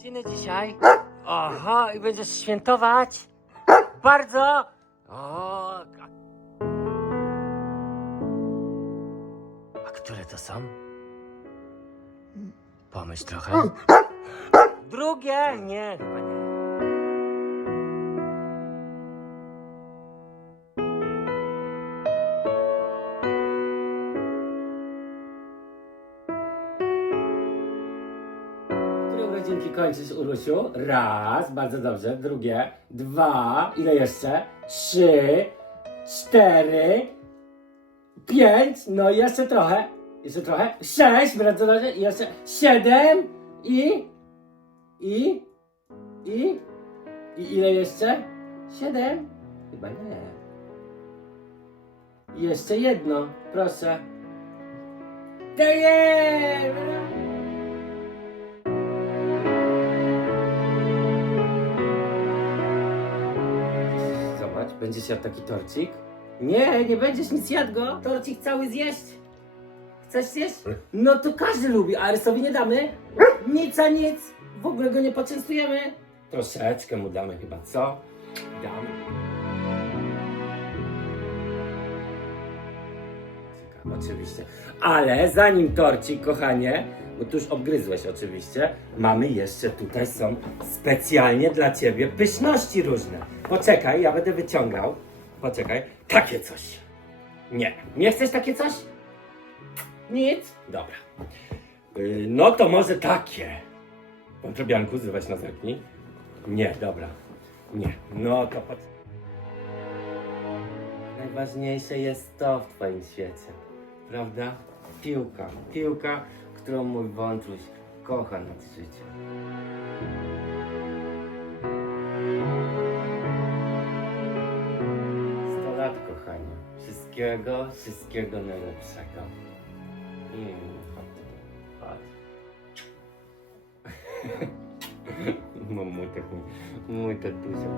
urodziny dzisiaj. Oho, i będziesz świętować? Bardzo? O, a... a które to są? Pomyśl trochę. Drugie? Nie, chyba nie. Które urodzinki kończysz, Urusiu? Raz, bardzo dobrze. Drugie, dwa, ile jeszcze? Trzy, cztery, pięć, no i jeszcze trochę. Jeszcze trochę. Sześć, bardzo dobrze. I jeszcze siedem i... I... I... I ile jeszcze? Siedem? Chyba nie. Jeszcze jedno, proszę. Zobacz, będziesz jadł taki torcik? Nie, nie będziesz nic jadł go. Torcik cały zjeść. Chcesz zjeść? No to każdy lubi, a Arysowi nie damy? Nic a nic. W ogóle go nie poczęstujemy. Troszeczkę mu damy chyba, co? Damy. Oczywiście. Ale zanim torcik, kochanie, bo tu już obgryzłeś oczywiście, mamy jeszcze tutaj są specjalnie dla ciebie pyszności różne. Poczekaj, ja będę wyciągał. Poczekaj. Takie coś. Nie. Nie chcesz takie coś? Nic? Dobra. Yy, no to może takie. Wątrobianku, zrywać na zerknij. Nie, dobra. Nie. No to pod... Najważniejsze jest to w twoim świecie. Prawda? Piłka. Piłka, którą mój wątruś kocha nad życiem. Sto lat, kochanie. Wszystkiego, wszystkiego najlepszego. Mm, chodź. Chodź. Mam mój taki, mój tatusia.